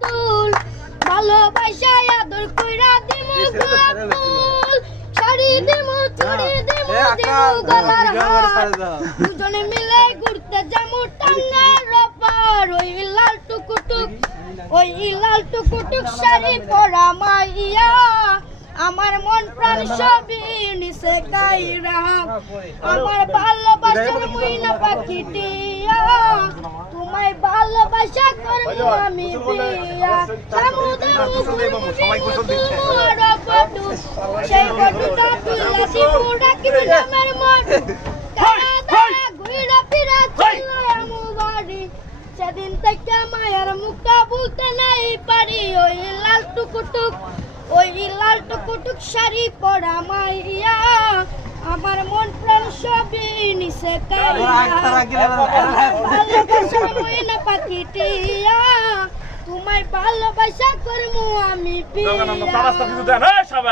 পুতুল ভালোবাসা আদর কইরা দিমু গোলাপ ফুল শাড়ি দিমু চুড়ি দিমু গলার হার দুজনে মিলে ঘুরতে যামু টাঙ্গার পার ওই লাল টুকুটুক শাড়ি পরা মাইয়া আমার মন প্রাণ সবই নিছে কাইরা আমার ভালোবাসার মইনা পাখিটিয়া তোমায় ভালোবাসা করবো আমি বিয়া সবাই গোসল দিচ্ছে সেই ফটোটা তুইলা দিমু রাখি আমার মন ঘুরা ফিরা চলো আমু বাড়ি সেদিন থেকে মায়ের মুখটা বলতে নাই পারি ওই লাল টুকুটুক শাড়ি পরা মাইয়া আমার মন প্রাণ সবই নিছে কাইরা পাখিটিয়া তোমায় ভালোবাসা করবো আমি